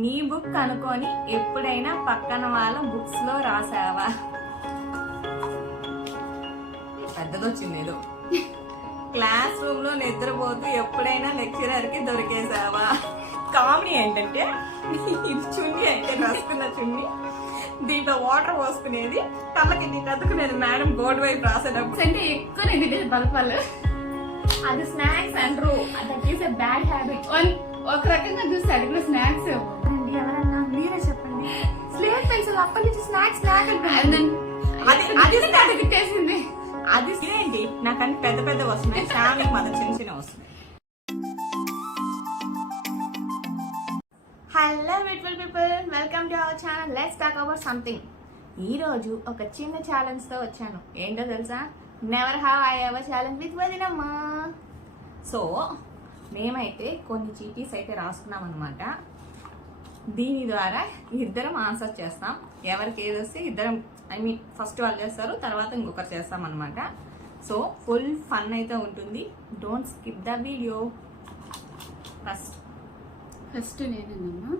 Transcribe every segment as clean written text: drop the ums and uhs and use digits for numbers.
నీ బుక్ అనుకొని ఎప్పుడైనా పక్కన వాళ్ళ బుక్స్ లో రాసావా? పెద్దదొచ్చింది ఏదో. క్లాస్ రూమ్ లో నిద్రపోతూ ఎప్పుడైనా లెక్చరర్ కి దొరికేసావా? కామెడీ ఏంటంటే ఇది చున్నీ అంటే రాసుకున్న చున్నీ, దీంట్లో వాటర్ పోసుకునేది, కళ్ళకి నీకు అద్దుకునేది మేడం బోర్డు వైపు రాసేటప్పుడు. అంటే ఎక్కువ నేను బలపాలు అది స్నాక్స్ అంటారు. That is a bad habit. ఒక రకంగా చూస్తే అడిగిన స్నాక్స్ ఎవరన్నా మీరే చెప్పండి. స్లేట్ పెన్సిల్ అప్పటి నుంచి స్నాక్స్ గిట్టేసింది. అది ఏంటి నాకని పెద్ద పెద్ద వస్తున్నాయి, ఫ్యామిలీ మాత్రం చిన్న చిన్న వస్తున్నాయి. Hello beautiful people, welcome to our channel. Let's talk about something. ఈ రోజు ఒక చిన్న ఛాలెంజ్ తో వచ్చాను. ఏంటో తెలుసా? Never have I ever challenge with వదినమ్మా. సో మేమైతే కొన్ని చీటీస్ అయితే రాసుకున్నాం అనమాట. దీని ద్వారా ఇద్దరం ఆన్సర్ చేస్తాం. ఎవరికి ఏది వస్తే ఇద్దరం, ఐ మీన్ ఫస్ట్ వాళ్ళు చేస్తారు, తర్వాత ఇంకొకరు చేస్తాం అనమాట. సో ఫుల్ ఫన్ అయితే ఉంటుంది. Don't skip the video. First నేనేనమ్మా.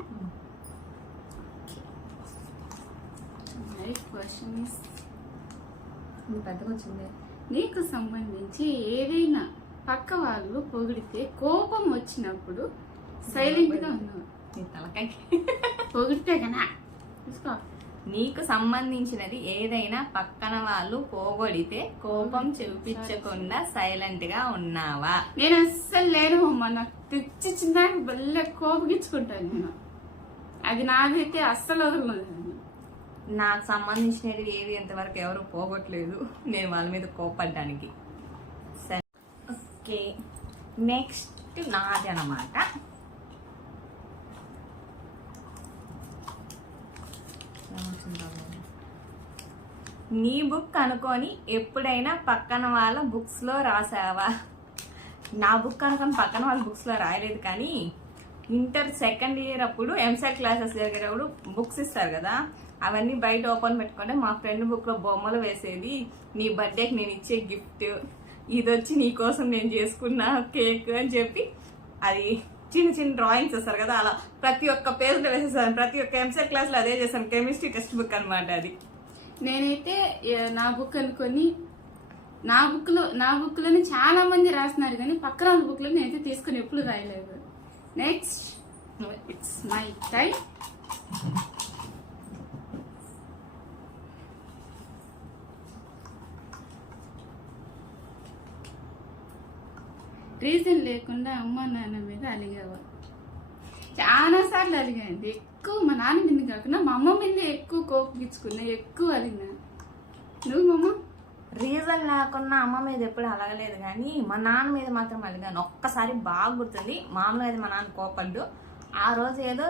క్వశ్చన్ ఇస్ పెద్దగా వచ్చింది. నీకు సంబంధించి ఏదైనా పక్క వాళ్ళు పొగిడితే కోపం వచ్చినప్పుడు సైలెంట్ గా ఉన్నావు. పొగిడితే కన్నా చూసుకో. నీకు సంబంధించినది ఏదైనా పక్కన వాళ్ళు పోగొడితే కోపం చూపించకుండా సైలెంట్ గా ఉన్నావా? నేను అస్సలు లేను అమ్మ. నాకు తెచ్చి చిన్న బల్లె కోపగించుకుంటాను నేను. అది నాదైతే అస్సలు వదలలేదు. నాకు సంబంధించినది ఏది ఎంతవరకు ఎవరు పోగొట్టలేదు. నేను వాళ్ళ మీద కోపడ్డానికి. సరే, ఓకే, నెక్స్ట్ నాది అన్నమాట. నీ బుక్ అనుకొని ఎప్పుడైనా పక్కన వాళ్ళ బుక్స్ లో రాసావా? నా బుక్ అనుకొని పక్కన వాళ్ళ బుక్స్ లో రాయలేదు, కానీ ఇంటర్ సెకండ్ ఇయర్ అప్పుడు ఎంసెట్ క్లాసెస్ జరిగేటప్పుడు బుక్స్ ఇస్తారు కదా, అవన్నీ బయట ఓపెన్ పెట్టుకుంటే మా ఫ్రెండ్ బుక్ లో బొమ్మలు వేసేది. నీ బర్త్డేకి నేను ఇచ్చే గిఫ్ట్ ఇది వచ్చి నీ కోసం నేను చేసుకున్న కేక్ అని చెప్పి అది చిన్న చిన్న డ్రాయింగ్స్ వస్తారు కదా, అలా ప్రతి ఒక్క పేజ్లో వేసేసాను. ప్రతి ఒక్క ఎంసెట్ క్లాస్ లో అదే చేశాను. కెమిస్ట్రీ టెక్స్ట్ బుక్ అనమాట అది. నేనైతే నా బుక్ అనుకొని నా బుక్ లోనే చాలా మంది రాస్తున్నారు, కానీ పక్కన వాళ్ళ బుక్ లో నేనైతే తీసుకుని ఎప్పుడు రాయలేదు. Next it's my time. Reason లేకుండా అమ్మ నాన్న మీద అలిగావా? చాలా సార్లు అలిగాయండి. ఎక్కువ మా నాన్న మీద కాకుండా మా అమ్మ మీద ఎక్కువ కోపగించుకున్నా, ఎక్కువ అలిగినా. నువ్వు మా అమ్మ? రీజన్ లేకుండా అమ్మ మీద ఎప్పుడు అలగలేదు, కానీ మా నాన్న మీద మాత్రం అలిగాను. ఒక్కసారి బాగా గుర్తుంది. మామూలుగా అయితే మా నాన్న కోపడ్డు. ఆ రోజు ఏదో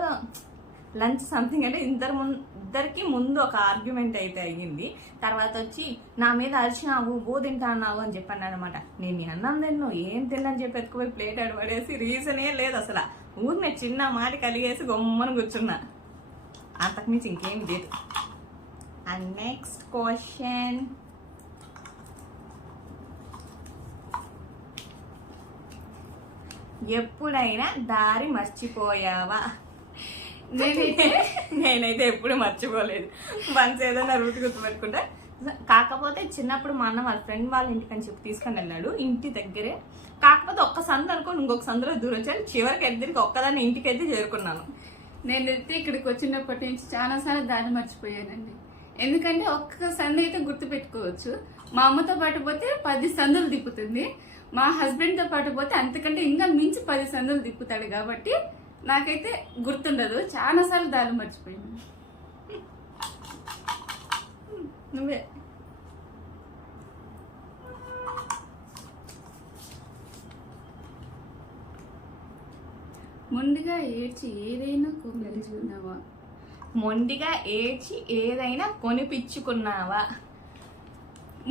లంచ్ సంథింగ్ అంటే ఇద్దరికి ముందు ఒక ఆర్గ్యుమెంట్ అయితే అయ్యింది. తర్వాత వచ్చి నా మీద అరిచినావు, బూ తింటాన్నావు అని చెప్పాను అనమాట. నేను నీ అన్నం తిన్ను, ఏం తిన్నని చెప్పి ఎక్కువ ప్లేట్ అడబడేసి రీజనే లేదు అసలు. ఊరినే చిన్న మాట కలిగేసి గొమ్మను కూర్చున్నా. అంతకుమించి ఇంకేం లేదు. And next question. ఎప్పుడైనా దారి మర్చిపోయావా? నేనైతే ఎప్పుడు మర్చిపోలేదు. వన్స్ ఏదైనా రూట్ గుర్తుపెట్టుకుంటా. కాకపోతే చిన్నప్పుడు మా అన్న వాళ్ళ ఫ్రెండ్ వాళ్ళ ఇంటికి అని చెప్పి తీసుకొని వెళ్ళాడు, ఇంటి దగ్గరే. కాకపోతే ఒక్క సందు అనుకోని ఇంకొక సందులో దూరం వచ్చాను. చివరికి ఎద్దరికి ఒక్కదాన్ని ఇంటికి అయితే చేరుకున్నాను. నేనైతే ఇక్కడికి వచ్చినప్పటి నుంచి చాలా సార్లు దారి మర్చిపోయానండి. ఎందుకంటే ఒక్క సందు అయితే గుర్తు పెట్టుకోవచ్చు. మా అమ్మతో పాటు పోతే 10 సందులు తిప్పుతుంది. మా హస్బెండ్ తో పాటు పోతే అంతకంటే ఇంకా మించి 10 సందులు తిప్పుతాడు. కాబట్టి నాకైతే గుర్తుండదు. చాలా సార్లు దారి మర్చిపోయాను. నువ్వే. మొండిగా ఏడ్చి ఏదైనా కొనిపించుకున్నావా? మొండిగా ఏడ్చి ఏదైనా కొనిపించుకున్నావా?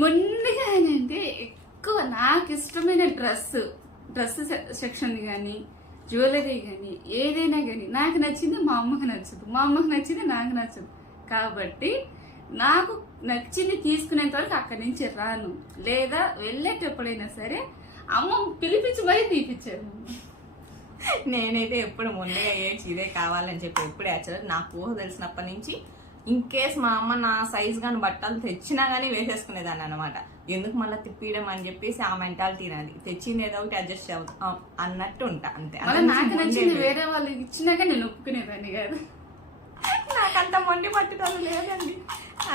మొండిగా అంటే ఎక్కువ నాకు ఇష్టమైన డ్రెస్ సెక్షన్ కానీ, జ్యువెలరీ కానీ, ఏదైనా కానీ నాకు నచ్చింది మా అమ్మకి నచ్చదు, మా అమ్మకి నచ్చింది నాకు నచ్చదు. కాబట్టి నాకు నచ్చింది తీసుకునేంత వరకు అక్కడి నుంచి రాను. లేదా వెళ్ళేటప్పుడైనా సరే అమ్మ పిలిపించి మరీ తీపిచ్చాను. నేనైతే ఎప్పుడు ముందుగా ఏడ్చి ఇదే కావాలని చెప్పి ఎప్పుడు యాక్చువల్ నాకు ఊహ తెలిసినప్పటి నుంచి ఇన్ కేస్ మా అమ్మ నా సైజ్ కానీ బట్టలు తెచ్చినా కానీ వేసేసుకునేదాన్ని అనమాట. ఎందుకు మళ్ళీ తిప్పియడం అని చెప్పేసి ఆ మెంటాలిటీ నాది. తెచ్చింది ఏదో ఒకటి అడ్జస్ట్ అవుతాం అన్నట్టు ఉంటా అంతే. నాకు నచ్చింది వేరే వాళ్ళకి ఇచ్చినాక నేను ఒప్పుకునేదాన్ని కాదు. నాకంత మొండి పట్టుదల లేదండి.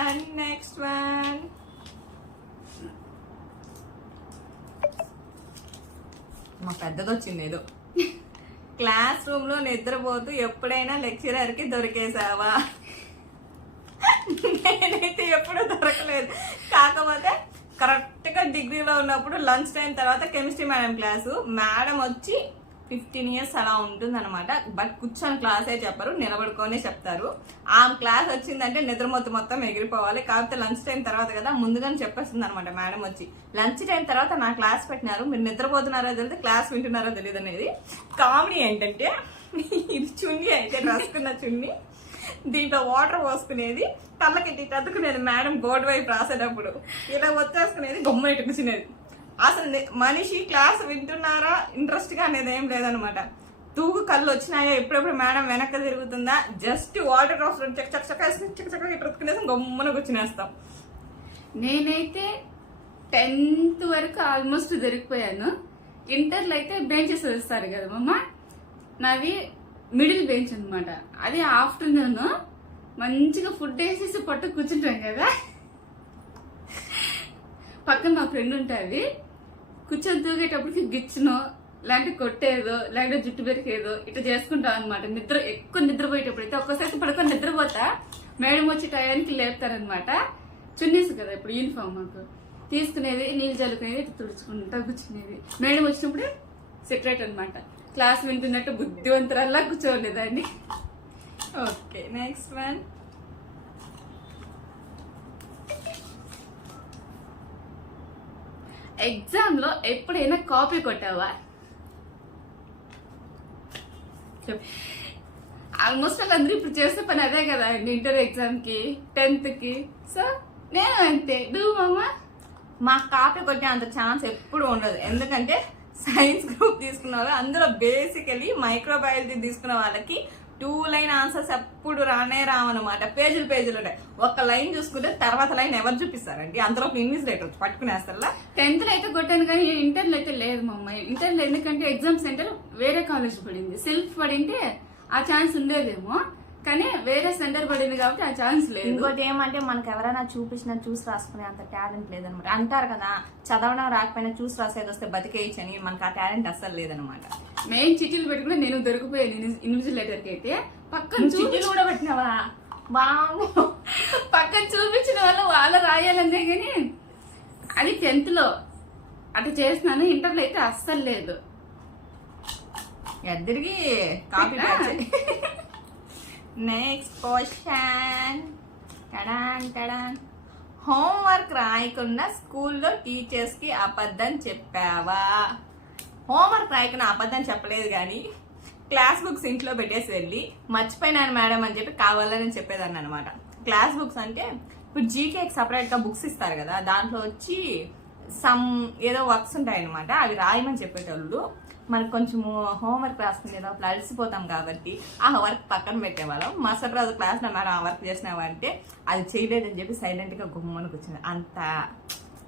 అండ్ నెక్స్ట్ వన్, మా పెద్దది వచ్చింది ఏదో. క్లాస్ రూమ్ లో నిద్రపోతూ ఎప్పుడైనా లెక్చరర్ కి దొరికేసావా? నేనైతే ఎప్పుడూ దొరకలేదు. కాకపోతే కరెక్ట్ గా డిగ్రీలో ఉన్నప్పుడు లంచ్ టైం తర్వాత కెమిస్ట్రీ మేడం క్లాసు. మేడం వచ్చి 15 years అలా ఉంటుంది అనమాట. బట్ కూర్చొని క్లాసే చెప్పరు, నిలబడుకొనే చెప్తారు. ఆమె క్లాస్ వచ్చిందంటే నిద్రమొత్తు మొత్తం ఎగిరిపోవాలి. కాకపోతే లంచ్ టైం తర్వాత కదా ముందుగానే చెప్పేస్తుంది అనమాట మేడం వచ్చి. లంచ్ టైం తర్వాత నా క్లాస్ పెట్టినారు, మీరు నిద్రపోతున్నారో తెలియదు, క్లాస్ వింటున్నారో తెలియదు అనేది. కామెడీ ఏంటంటే ఇది చున్నీ అయితే రాసుకున్న చున్నీ, దీంట్లో వాటర్ పోసుకునేది, కళ్ళకి తద్దుకునేది మేడం బోర్డు వైపు రాసేటప్పుడు. ఇలా వచ్చేసుకునేది, గొమ్మ ఇటుకునేది. అసలు మనిషి క్లాస్ వింటున్నారా ఇంట్రెస్ట్ గా అనేది ఏం లేదనమాట. తూగు కళ్ళు వచ్చినాయా, ఎప్పుడెప్పుడు మేడం వెనక్కి తిరుగుతుందా, జస్ట్ వాటర్ డ్రాప్స్ చక్క ఇట్టుకునేసి గొమ్మను కూర్చునేస్తాం. నేనైతే 10th వరకు ఆల్మోస్ట్ దొరికిపోయాను. ఇంటర్లో అయితే బెంచెస్ వేస్తారు కదా మమ్మ, నాది మిడిల్ బెంచ్ అనమాట. అది ఆఫ్టర్నూన్ మంచిగా ఫుడ్ వేసేసి పట్టు కూర్చుంటాం కదా, పక్కన మా ఫ్రెండ్ ఉంటుంది. కూర్చొని తూగేటప్పటికి గిచ్చునో లేదంటే కొట్టేదో లేదంటే జుట్టు పెరికేదో ఇట్లా చేసుకుంటాం అనమాట. ఎక్కువ నిద్రపోయేటప్పుడు అయితే ఒక్కసారి పడుకొని నిద్రపోతా, మేడం వచ్చి టయానికి లేపుతారనమాట. చున్నీస్ కదా ఇప్పుడు యూనిఫామ్, మాకు తీసుకునేది నీళ్ళు చల్లుకునేది ఇట్లా తుడుచుకుంటా కూర్చునేది. మేడం వచ్చినప్పుడు సెపరేట్ అనమాట. క్లాస్ వింటున్నట్టు బుద్ధివంతురల్లా కూర్చోలేదాన్ని. ఓకే నెక్స్ట్ వన్, ఎగ్జామ్ లో ఎప్పుడైనా కాపీ కొట్టావా? ఆల్మోస్ట్ వాళ్ళందరూ ఇప్పుడు చేసే పని అదే కదా అండి, ఇంటర్ ఎగ్జామ్ కి 10th కి. సో నేను అంతే. డూ మమ్మ? మా కాపీ కొట్టే అంత ఛాన్స్ ఎప్పుడు ఉండదు. ఎందుకంటే సైన్స్ గ్రూప్ తీసుకున్న వాళ్ళు అందులో బేసికలీ మైక్రోబయాలజీ తీసుకున్న వాళ్ళకి 2 line ఆన్సర్స్ ఎప్పుడు రానే రావన్నమాట. పేజీలు ఉంటాయి. ఒక లైన్ చూసుకుంటే తర్వాత లైన్ ఎవరు చూపిస్తారండి? అంతలో ఇంగ్లీష్ రైటర్ పట్టుకునేస్తారా? 10th లో అయితే కొట్టాను కానీ ఇంటర్లో అయితే లేదు మా అమ్మాయి. ఇంటర్లో ఎందుకంటే ఎగ్జామ్ సెంటర్ వేరే కాలేజ్ పడింది. సెల్ఫ్ పడింటే ఆ ఛాన్స్ ఉండేదేమో, కానీ వేరే సెంటర్ పడింది కాబట్టి ఆ ఛాన్స్ లేదు. ఇంకోటి ఏమంటే మనకు ఎవరైనా చూసి రాసుకునే అంత టాలెంట్ లేదనమాట. అంటారు కదా, చదవడం రాకపోయినా చూసి రాసేది వస్తే బతికేయచ్చు అని. మనకు ఆ టాలెంట్ అస్సలు లేదనమాట. మెయిన్ చిట్టీలు పెట్టుకుని నేను దొరికిపోయాను ఇన్విజిలేటర్ కి అయితే. పక్కన చిట్టీలు కూడా పెట్టినావా? బాగు పక్కన చూపించిన వాళ్ళు రాయాలనే కానీ అది 10th లో అటు చేసినాను. ఇంటర్లో అయితే అస్సలు లేదు. ఎద్దరికి కాపీ. నెక్స్ట్ క్వశ్చన్, హోంవర్క్ రాయకుండా స్కూల్లో టీచర్స్ కి అబద్ధం చెప్పావా? హోంవర్క్ రాయకుండా అబద్ధం చెప్పలేదు కానీ క్లాస్ బుక్స్ ఇంట్లో పెట్టేసి వెళ్ళి మర్చిపోయినాను మేడం అని చెప్పి కావాలని చెప్పేదాన్ని అనమాట. క్లాస్ బుక్స్ అంటే ఇప్పుడు జీకేకి సపరేట్ గా బుక్స్ ఇస్తారు కదా, దాంట్లో వచ్చి ఏదో వర్క్స్ ఉంటాయి అనమాట. అవి రాయమని చెప్పేటోళ్ళు. మనకు కొంచెం హోంవర్క్ రాసుకునే లోపల అలసిపోతాం కాబట్టి ఆ వర్క్ పక్కన పెట్టేవాళ్ళం. మరుసటి రోజు క్లాస్లో మేడం ఆ వర్క్ చేసినావా అంటే అది చేయలేదని చెప్పి సైలెంట్ గా గుమ్మనికి వచ్చింది. అంత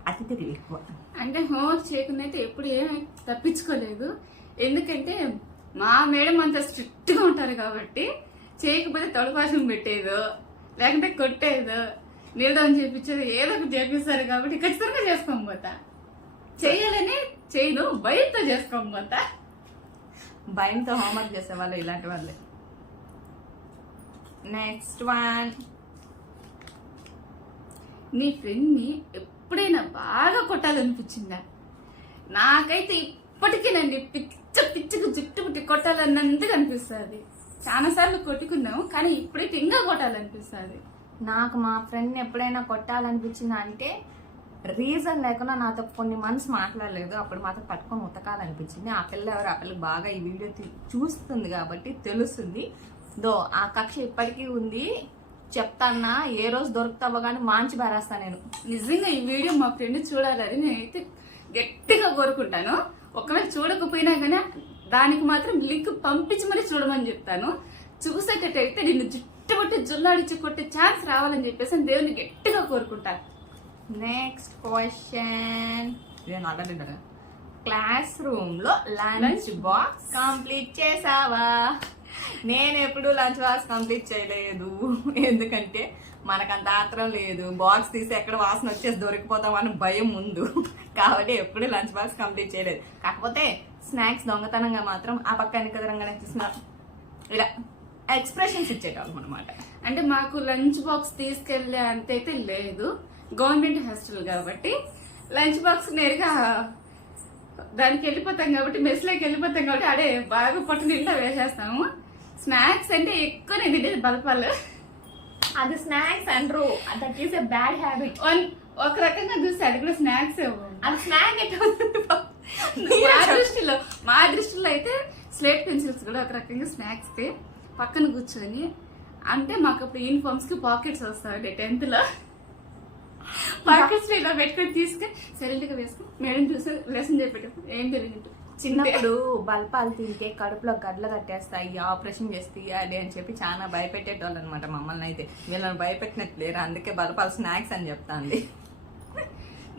అతి తెలివి ఎక్కువ. అంటే హోంవర్క్ చేయకుండా అయితే ఎప్పుడు ఏమీ తప్పించుకోలేదు. ఎందుకంటే మా మేడం అంత స్ట్రిక్ట్ గా ఉంటారు కాబట్టి చేయకపోతే తొడపాసం పెట్టేదో లేకుంటే కొట్టేదో నీళ్ళని చేపించేది ఏదో ఒకటి చేపిస్తారు కాబట్టి ఖచ్చితంగా చేసుకోం పోతా. చెయ్యాలని చేయను, భయంతో చేసుకోం పోతా. భయంతో హోంవర్క్ చేసే వాళ్ళు ఇలాంటి వాళ్ళే. నెక్స్ట్ వన్, నీ ఫ్రెండ్ ని ఎప్పుడైనా బాగా కొట్టాలనిపించిందా? నాకైతే ఇప్పటికేనండి పిచ్చకు జుట్టు పుట్టి కొట్టాలన్నందుకు అనిపిస్తుంది. చాలా సార్లు కొట్టుకున్నాము కానీ ఇప్పుడైతే ఇంకా కొట్టాలనిపిస్తుంది. నాకు మా ఫ్రెండ్ ఎప్పుడైనా కొట్టాలనిపించింది అంటే రీజన్ లేకుండా నాతో కొన్ని మంత్స్ మాట్లాడలేదు. అప్పుడు మాతో పట్టుకొని ఉతకాలనిపించింది. ఆ పిల్ల ఎవరు? ఆ పిల్లకి బాగా ఈ వీడియో చూస్తుంది కాబట్టి తెలుస్తుంది. ఆ కక్ష ఇప్పటికీ ఉంది. చెప్తాన్నా, ఏ రోజు దొరుకుతావో కానీ మాంచి బారేస్తా నేను. నిజంగా ఈ వీడియో మా ఫ్రెండ్ చూడాలని నేనైతే గట్టిగా కోరుకుంటాను. ఒకవేళ చూడకపోయినా కానీ దానికి మాత్రం లింక్ పంపించి మరీ చూడమని చెప్తాను. చూసేటట్టయితే నిన్ను జుట్టుబట్టి జుల్లాడిచ్చి కొట్టే ఛాన్స్ రావాలని చెప్పేసి దేవుని గట్టిగా కోరుకుంటా. నెక్స్ట్ క్వశ్చన్, క్లాస్ రూమ్ లో లంచ్ బాక్స్ కంప్లీట్ చేసావా? నేను ఎప్పుడు లంచ్ బాక్స్ కంప్లీట్ చేయలేదు, ఎందుకంటే మనకంత ఆత్రం లేదు. బాక్స్ తీసి ఎక్కడ వాసన వచ్చేసి దొరికిపోతామని భయం ముందు, కాబట్టి ఎప్పుడు లంచ్ బాక్స్ కంప్లీట్ చేయలేదు. కాకపోతే స్నాక్స్ దొంగతనంగా మాత్రం ఆ పక్క వెనకదరంగానే చూసిన ఇలా ఎక్స్ప్రెషన్స్ ఇచ్చేటోళ్ళం అనమాట. అంటే మాకు లంచ్ బాక్స్ తీసుకెళ్లే అంతైతే లేదు, గవర్నమెంట్ హాస్టల్ కాబట్టి లంచ్ బాక్స్ నేరుగా దానికి వెళ్ళిపోతాం కాబట్టి, మెస్లోకి వెళ్ళిపోతాం కాబట్టి అడే బాగా పొట్టు నిండా వేసేస్తాము. స్నాక్స్ అంటే ఎక్కువ నేను తినేది బలపాలు. అది స్నాక్స్ అంటారు, that is a bad habit. ఒక రకంగా చూస్తే అది కూడా స్నాక్స్. అది స్నాక్ ఎట్లా మా దృష్టిలో అయితే స్లేట్ పెన్సిల్స్ కూడా ఒక రకంగా స్నాక్స్ పక్కన కూర్చొని, అంటే మాకు అప్పుడు యూనిఫామ్స్ కి పాకెట్స్ వస్తాయి 10th లో, పాకెట్స్ ఇలా పెట్టుకొని తీసుకొని సైలెంట్ గా వేసుకుని మేడం చూసి లెసన్ చెప్పేటం ఏం తెలియదు. చిన్నప్పుడు బల్పాలు తింటే కడుపులో గడ్డలు కట్టేస్తాయి, ఆపరేషన్ చేస్తాయి అని చెప్పి చాలా భయపెట్టేటోళ్ళు అనమాట మమ్మల్ని. అయితే వీళ్ళని భయపెట్టినట్టు లేరు, అందుకే బల్పాలు స్నాక్స్ అని చెప్తాంది.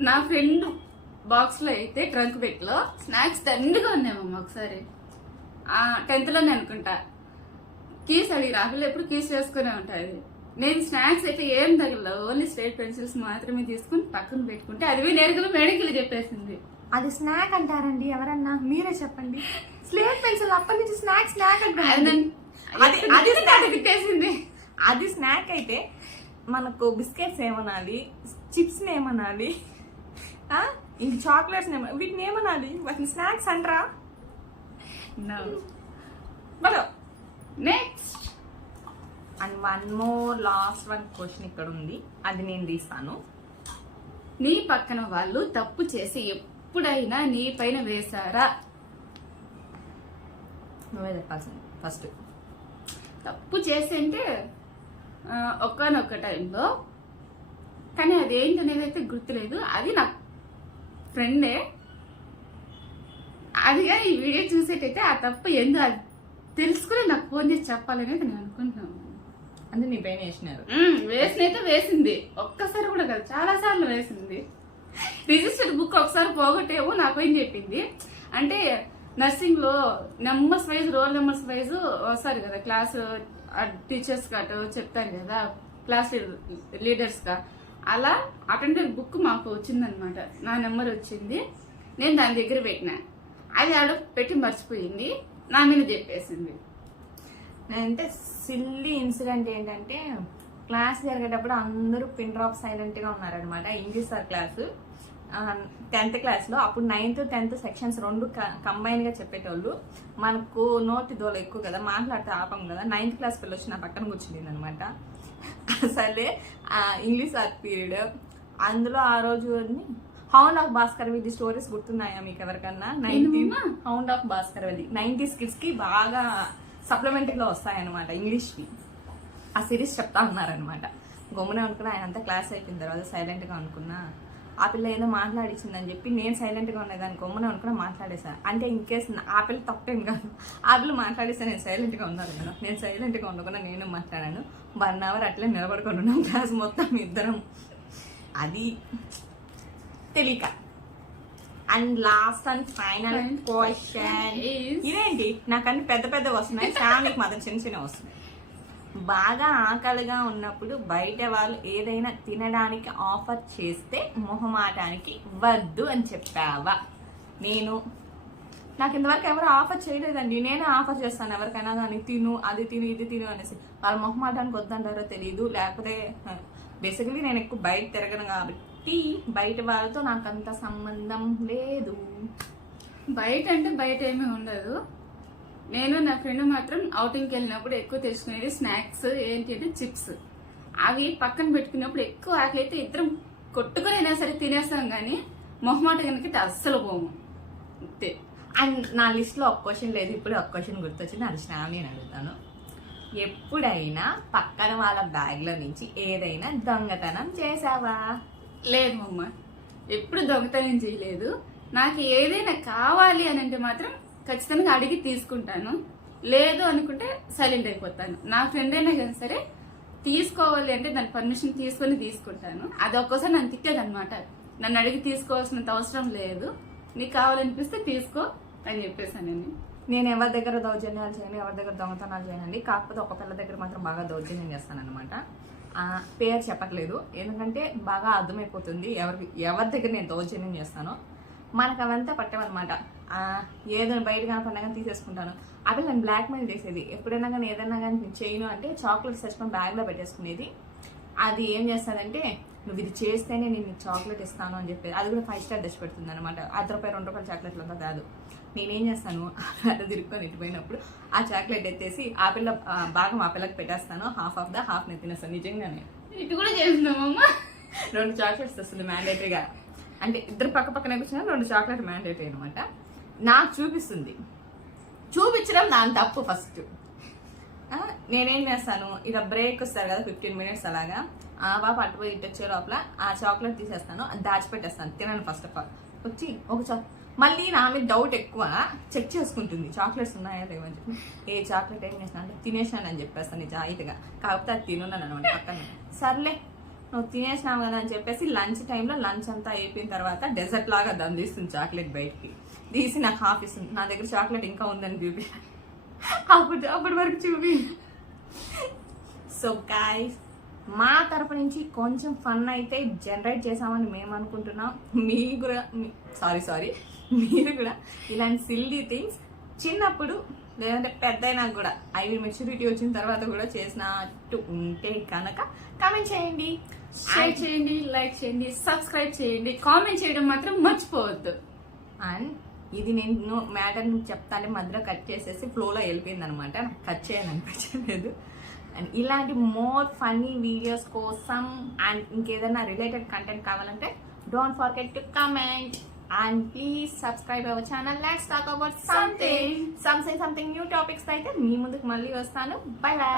నా ఫ్రెండ్ బాక్స్ లో అయితే ట్రంక్ బెట్ లో స్నాక్స్ దండిగా ఉన్నాయమ్మా. ఒకసారి 10th లోనే అనుకుంటా, కీస్ అడిగి రాహుల్ ఎప్పుడు కీస్ వేసుకునే ఉంటుంది. నేను స్నాక్స్ అయితే ఏం తగల, ఓన్లీ స్లేట్ పెన్సిల్స్ మాత్రమే తీసుకుని పక్కన పెట్టుకుంటే అది నేరుగా మేడకి చెప్పేసింది. అది స్నాక్ అంటారండి ఎవరన్నా? మీరే చెప్పండి. స్లేట్ పెన్సిల్ అప్పటి నుంచి స్నాక్ స్నాక్ అంటారు. అది స్నాక్ అయితే మనకు బిస్కెట్స్ ఏమనాలి, చిప్స్ ఏమనాలి, ఇంక చాక్లెట్స్ వీటిని ఏమనాలి? వాటిని స్నాక్స్ అంటారా? Next and one more last one question ఇక్కడ ఉంది, అది నేను తీస్తాను. నీ పక్కన వాళ్ళు తప్పు చేసి ఎప్పుడైనా నీ పైన వేశారా? నువ్వే చెప్పాల్సింది ఫస్ట్. తప్పు చేసి అంటే ఒక్కనొక్క టైంలో, కానీ అదేంటి అనేది అయితే గుర్తులేదు. అది నా ఫ్రెండే, అదిగా ఈ వీడియో చూసేటైతే ఆ తప్పు ఎందుకు అది తెలుసుకుని నాకు ఫోన్ చేసి చెప్పాలనేది నేను అనుకుంటున్నాను. అంటే నీ పైన వేసినారు? వేసినైతే వేసింది, ఒక్కసారి కూడా కాదు చాలా సార్లు వేసింది. రిజిస్టర్డ్ బుక్ ఒకసారి పోగొట్టేమో నా పైన చెప్పింది. అంటే నర్సింగ్ లో numbers wise, role numbers wise వస్తారు కదా, క్లాస్ టీచర్స్ గట్రా చెప్తారు కదా, క్లాస్ లీడర్స్ గా. అలా అటెండెడ్ బుక్ మాకు వచ్చిందనమాట, నా నెంబర్ వచ్చింది. నేను దాని దగ్గర పెట్టినా, అది ఆడ పెట్టి మర్చిపోయింది, నా మీద చెప్పేసింది. నేనంటే సిల్లీ ఇన్సిడెంట్ ఏంటంటే, క్లాస్ జరిగేటప్పుడు అందరూ పిన్ డ్రాప్ సైలెంట్ గా ఉన్నారనమాట. ఇంగ్లీష్ సార్ క్లాసు 10th క్లాస్లో. అప్పుడు 9th 10th సెక్షన్స్ రెండు కంబైన్ గా చెప్పేటోళ్ళు. మనకు నోటి దోల ఎక్కువ కదా, మాట్లాడితే ఆపం కదా. 9th క్లాస్ పిల్ల వచ్చి నా పక్కన కూర్చుంది అనమాట. అసలే ఇంగ్లీష్ సార్ పీరియడ్. అందులో ఆ రోజు హౌండ్ ఆఫ్ భాస్కర్ వెళ్ళి స్టోరీస్ గుర్తున్నాయా మీకు ఎవరికన్నా? 19 హౌండ్ ఆఫ్ భాస్కర్ వెళ్ళి 90s కిడ్స్ కి బాగా సప్లిమెంటరీ లో వస్తాయన్నమాట ఇంగ్లీష్కి. ఆ సిరీస్ చెప్తా ఉన్నారనమాట. గమ్మునే అనుకున్నా, ఆయన అంతా క్లాస్ అయిపోయిన తర్వాత సైలెంట్ గా అనుకున్నా, ఆ పిల్ల ఏదో మాట్లాడించిందని చెప్పి నేను సైలెంట్ గా ఉండేదాన్ని. గమ్మునే అనుకున్నా మాట్లాడేసా. అంటే ఇన్ కేస్ ఆ పిల్ల తప్పేం కాదు, ఆ పిల్ల మాట్లాడేసా నేను సైలెంట్ గా ఉన్నాను కదా. నేను సైలెంట్ గా ఉండకుండా నేను మాట్లాడాను. 1 hour అట్లే నిలబడుకొని ఉన్నాం క్లాస్ మొత్తం ఇద్దరం. అది తెలియక. And last and final question ఇదేంటి, నాకన్నీ పెద్ద పెద్ద వస్తున్నాయి, ఫ్యామిలీకి మాత్రం చిన్న చిన్న వస్తున్నాయి. బాగా ఆకలిగా ఉన్నప్పుడు బయట వాళ్ళు ఏదైనా తినడానికి ఆఫర్ చేస్తే మొహమాటానికి వద్దు అని చెప్పావా? నాకు ఇంతవరకు ఎవరు ఆఫర్ చేయలేదండి. నేనే ఆఫర్ చేస్తాను ఎవరికైనా కానీ, తిను అది తిను ఇది తిను అనేసి. వాళ్ళ మొహమాటానికి వద్దంటారో తెలియదు, లేకపోతే బేసికలీ నేను ఎక్కువ బయట తిరగను కాబట్టి బయట వాళ్ళతో నాకు అంత సంబంధం లేదు. బయట అంటే బయట ఏమీ ఉండదు. నేను నా ఫ్రెండ్ మాత్రం అవుటింగ్కి వెళ్ళినప్పుడు ఎక్కువ తెచ్చుకునేది స్నాక్స్ ఏంటి అంటే చిప్స్. అవి పక్కన పెట్టుకున్నప్పుడు ఎక్కువ ఆకలి అయితే ఇద్దరం కొట్టుకుని అయినా సరే తినేస్తాం, కానీ మొహమాట కనుక అస్సలు పోము అంతే. అండ్ నా లిస్ట్లో ఒక క్వశ్చన్ లేదు, ఇప్పుడు ఒక క్వశ్చన్ గుర్తొచ్చింది, అది శ్రావణి అని అడుగుతాను. ఎప్పుడైనా పక్కన వాళ్ళ బ్యాగ్లో నుంచి ఏదైనా దొంగతనం చేసావా? లేదు అమ్మ, ఎప్పుడు దొంగతనం చేయలేదు. నాకు ఏదైనా కావాలి అని అంటే మాత్రం ఖచ్చితంగా అడిగి తీసుకుంటాను. లేదు అనుకుంటే సైలెంట్ అయిపోతాను. నా ఫ్రెండ్ అయినా కానీ సరే తీసుకోవాలి అంటే దాని పర్మిషన్ తీసుకొని తీసుకుంటాను. అది ఒక్కోసారి నన్ను తిట్టేదన్నమాట. నన్ను అడిగి తీసుకోవాల్సినంత అవసరం లేదు, నీకు కావాలనిపిస్తే తీసుకో అని చెప్పేసానండి. నేను ఎవరి దగ్గర దౌర్జన్యాలు చేయను, ఎవరి దగ్గర దొంగతనాలు చేయనండి. కాకపోతే ఒక పిల్ల దగ్గర మాత్రం బాగా దౌర్జన్యం చేస్తాను అనమాట. పేరు చెప్పట్లేదు ఎందుకంటే బాగా అర్థమైపోతుంది ఎవరి దగ్గర నేను దౌర్జన్యం చేస్తానో. మనకు అవంతా పట్టమన్నమాట. ఏదైనా బయట కనపడినా కానీ తీసేసుకుంటాను. అవి నన్ను బ్లాక్మెయిల్ చేసేది. ఎప్పుడైనా కానీ ఏదైనా కానీ నేను చేయను అంటే చాక్లెట్స్ తెచ్చుకొని బ్యాగ్లో పెట్టేసుకునేది. అది ఏం చేస్తుందంటే నువ్వు ఇది చేస్తేనే నేను నీకు చాక్లెట్ ఇస్తాను అని చెప్పేది. అది కూడా 5 స్టార్ తెచ్చి పెడుతుంది అనమాట. ₹1 ₹2 చాక్లెట్లు అంతా కాదు. నేనేం చేస్తాను, అలా తిరుక్కొని ఇటుపోయినప్పుడు ఆ చాక్లెట్ ఎత్తేసి ఆ పిల్ల భాగం ఆ పిల్లకి పెట్టేస్తాను. హాఫ్ నేను తినేస్తాను. నిజంగానే ఇటు కూడా చేస్తున్నామమ్మా. 2 చాక్లెట్స్ వస్తుంది మ్యాండేటరీగా. అంటే ఇద్దరు పక్క పక్కనే కూర్చున్నా 2 చాక్లెట్ మ్యాండేటరీ అనమాట. నాకు చూపిస్తుంది. చూపించడం దాని తప్పు. ఫస్ట్ నేనేం చేస్తాను, ఇలా బ్రేక్ వస్తారు కదా 15 మినిట్స్ అలాగా, బాబు అటుపోయి ఇటు వచ్చే లోపల ఆ చాక్లెట్ తీసేస్తాను, అది దాచిపెట్టేస్తాను. తినను ఫస్ట్ ఆఫ్ ఆల్. వచ్చి ఒక మళ్ళీ నా మీద డౌట్ ఎక్కువ, చెక్ చేసుకుంటుంది చాక్లెట్స్ ఉన్నాయా లేవని చెప్పి. ఏ చాక్లెట్ ఏం చేసినా అంటే తినేసినాను అని చెప్పేస్తాను నిజాయితీగా. కాకపోతే అది తినున్నాను అనమాట పక్కన. సర్లే నువ్వు తినేసినావు కదా అని చెప్పేసి లంచ్ టైంలో లంచ్ అంతా అయిపోయిన తర్వాత డెజర్ట్ లాగా దాన్ని తీస్తుంది చాక్లెట్ బయటికి తీసి నాకు హాఫ్ ఇస్తుంది. నా దగ్గర చాక్లెట్ ఇంకా ఉందని చూపి అప్పటి వరకు చూపి. సో గాయ్స్, మా తరపు నుంచి కొంచెం ఫన్ అయితే జనరేట్ చేసామని మేము అనుకుంటున్నాం. మీరు కూడా మీరు కూడా ఇలాంటి సిల్లీ థింగ్స్ చిన్నప్పుడు లేదంటే పెద్దయినా కూడా మెచ్యూరిటీ వచ్చిన తర్వాత కూడా చేసినట్టు ఉంటే కనుక కామెంట్ చేయండి, షేర్ చేయండి, లైక్ చేయండి, సబ్స్క్రైబ్ చేయండి, కామెంట్ చేయడం మాత్రం మర్చిపోవద్దు. అండ్ ఇది నేను మ్యాటర్ చెప్తానే మధ్యలో కట్ చేసేసి ఫ్లోలో వెళ్ళిపోయింది అనమాట. నాకు కట్ చేయాలనిపించలేదు. అండ్ ఇలాంటి మోర్ ఫన్నీ వీడియోస్ కోసం అండ్ ఇంకేదైనా రిలేటెడ్ కంటెంట్ కావాలంటే don't forget to comment and please subscribe our channel. Let's talk about something new topics అయితే మీ ముందుకు మళ్ళీ వస్తాను. By by.